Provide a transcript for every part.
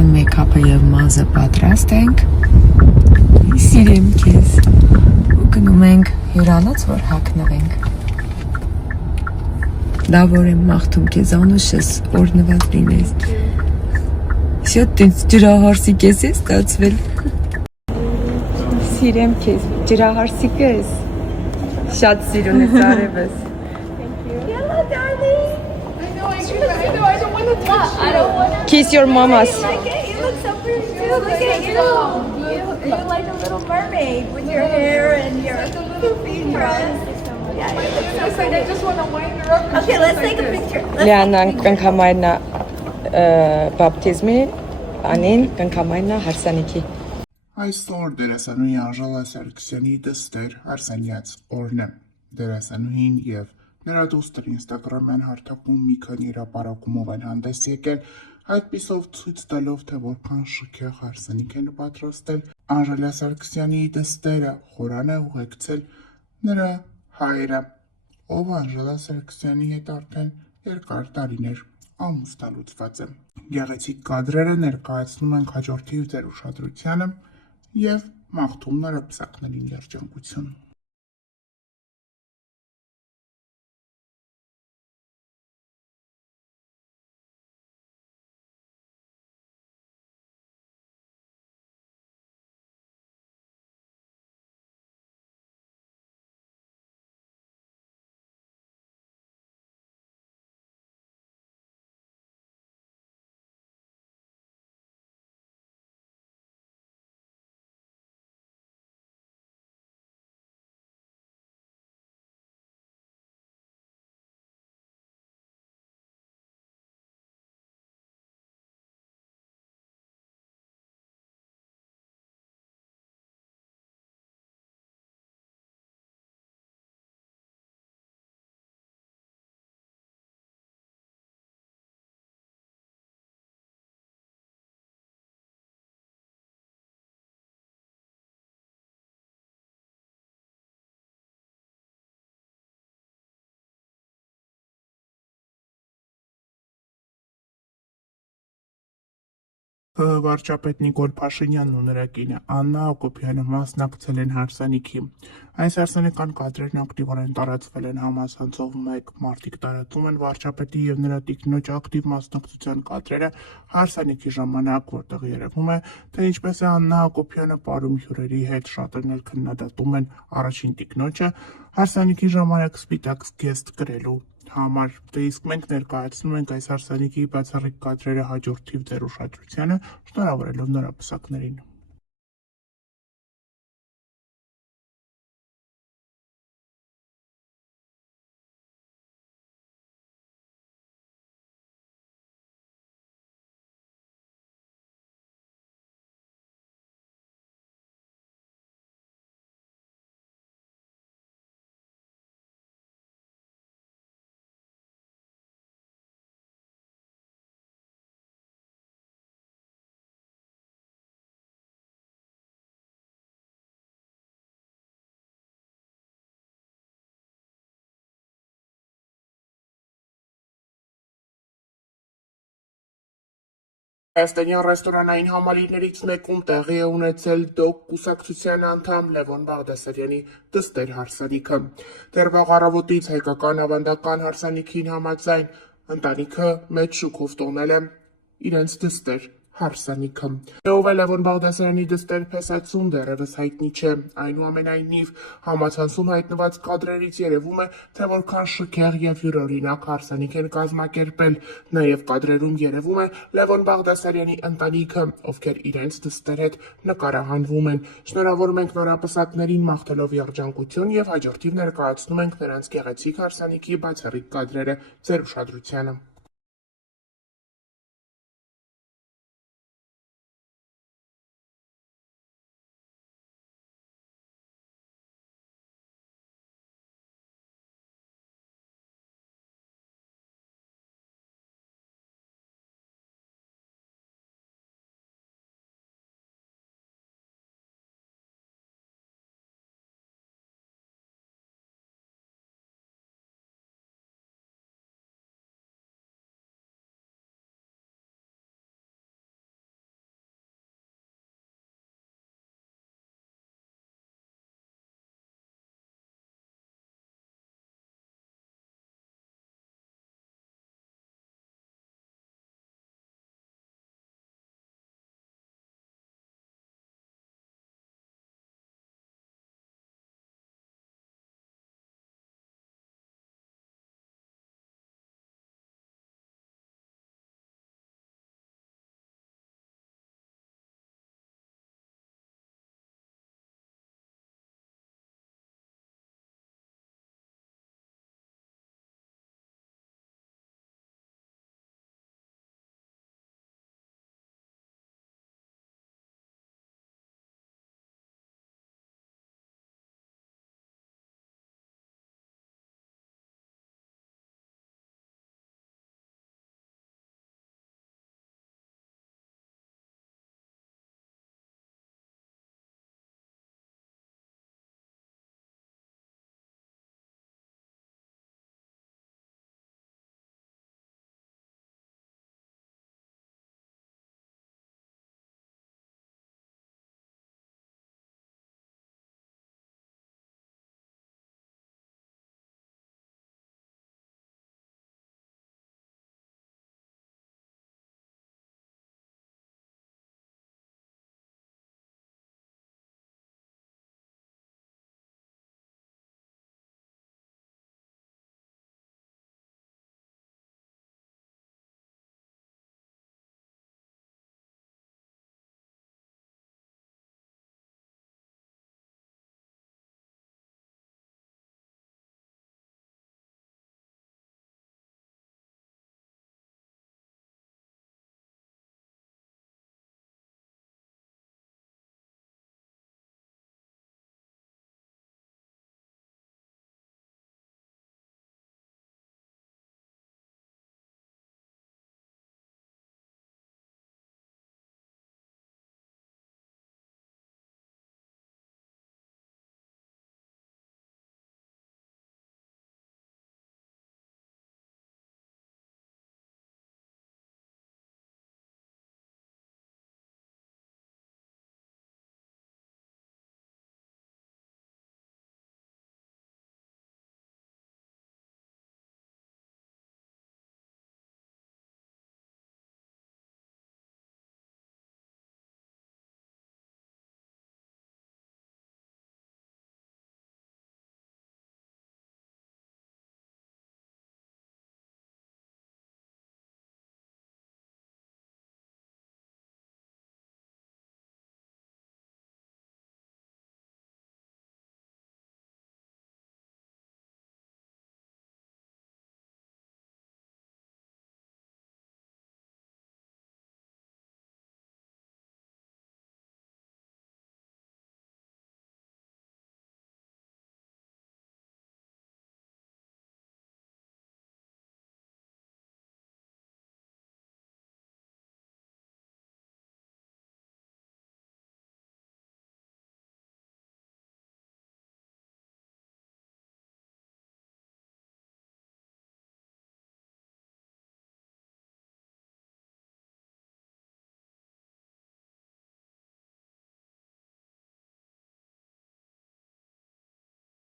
արդեն մեյքափը եւ մազը պատրաստ ենք։ Սիրեմ քեզ։ Ու գնում ենք հյուրանոց, որ հագնվենք։ Լավ որ եմ մաղթում քեզ, անուշս օրնված լինես։ Շատ ջրահարսիկ ես ստացվել։ Սիրեմ քեզ, ջրահարսիկ ես։ Շատ սիրուն ես արևս։ Hello, darling. I don't want to touch you. I don't want to. Kiss your mamas. Like it. You look so pretty too. Look at you. You're like a little mermaid with your hair and your poofy dress. Yeah, you look so pretty. I just want to wind her up. Okay, let's take a picture. Լիանան կնքամայնա բապտիզմի, անին կնքամայնա հարսանիքի։ Այսօր դերասանուհի Անժելա Սարգսյանի դստեր Արսենյաց օրն է։ Դերասանուհին եւ նրա դուստր Instagram-յան հարթակում մի քանի հրապարակումով են հանդես եկել, այդպիսով ցույց տալով, թե որքան շքեղ հարսանիք են պատրաստել։ Անժելա Սարգսյանի դստերը խորան է ուղեկցել նրա հայրը, ով Անժելա Սարգսյանի հետ արդեն երկար տարիներ ամուսնալուծված է։ Գեղեցիկ կադրերը ներկայացնում ենք հաջորդի ձեր ուշադրությանը եւ մաղթում նորապսակներին երջանկություն։ Վարչապետ Նիկոլ Փաշինյանն ու նրա կինը Աննա Հակոբյանը մասնակցել են հարսանիքի։ Այս հարսանեկան կադրերն ակտիվորեն տարածվել են համացանցով մեկ մարդիկ տարածում են վարչապետի եւ նրա տիկնոջ ակտիվ մասնակցության կադրերը հարսանիքի ժամանակ, որտեղ երևում է, թե ինչպես է Աննա Հակոբյանը պարում հյուրերի հետ, շատերն էլ քննադատում են առաջին տիկնոջը հարսանիքի ժամանակ սպիտակ զգեստ կրելու համար, դե իսկ մենք ներկայացնում ենք այս հարսանիքի բացառիկ կադրերը հաջորդիվ ձեր ուշադրությանը, շնորհավորելով նորապսակներին։ Հայաստանյան ռեստորանային համալիրներից մեկում տեղի է ունեցել ԴՕԿ կուսակցության անդամ Լևոն Բաղդասարյանի դստեր հարսանիքը։ Դեռ վաղ առավոտից հայկական ավանդական հարսանիքին համաձայն ընտանիքը մեծ շուքով տոնել է իրենց դստեր հարսանիքը։ Ով է Լևոն Բաղդասարյանի դստեր փեսացուն դեռևս հայտնի չէ, այնուամենայնիվ համացանցում հայտնված կադրերից երևում է, թե որքան շքեղ եւ յուրօրինակ հարսանիք են կազմակերպել, նաեւ կադրերում երևում է Լևոն Բաղդասարյանի ընտանիքը, ովքեր իրենց դստեր հետ նկարահանվում են։ Շնորհավորում ենք նորապսակներին մաղթելով երջանկություն եւ հաջորդիվ ներկայացնում ենք նրանց գեղեցիկ հարսանիքի բացառիկ կադրերը ձեր ուշադրությանը։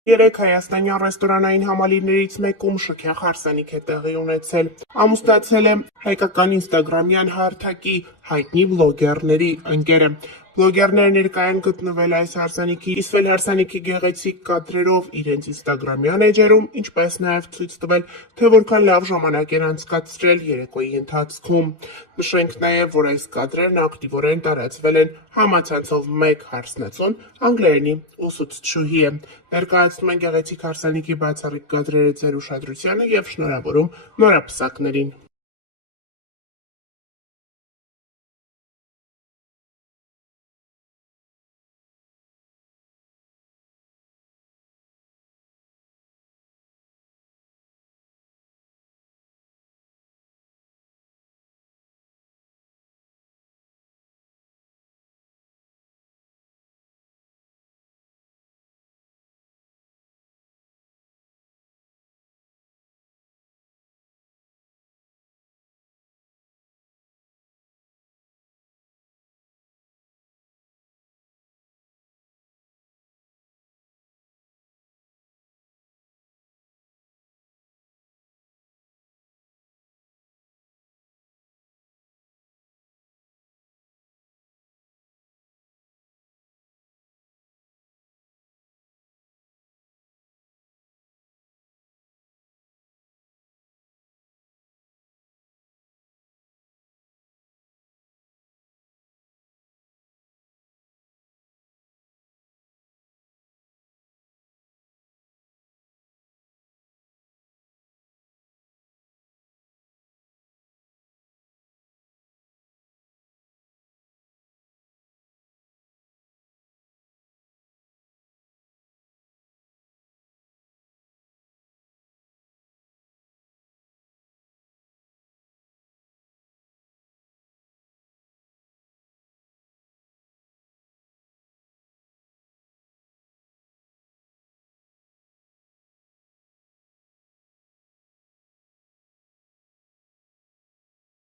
Երեք հայաստանյան ռեստորանային համալիրներից մեկում շքեղ հարսանիք է տեղի ունեցել։ Ամուսնացել է հայկական ինստագրամյան հարթակի հայտնի վլոգերների ընկերը։ Բլոգերները ներկայ են գտնվել այս հարսանիքի, իսկ հարսանիքի գեղեցիկ կադրերով իրենց ինստագրամյան էջերում, ինչպես նաև ցույց տվել, թե որքան լավ ժամանակ են անցկացրել երեկոյի ընթացքում։ Նշենք նաև, որ այս կադրերն ակտիվորեն տարածվել են համացանցով մեկ հարսնացուն անգլերենի ուսուցչուհի է։ Ներկայացնում են գեղեցիկ հարսանիքի բացառիկ կադրերը ձեր ուշադրությանը և շնորհավորում նորապսակներին։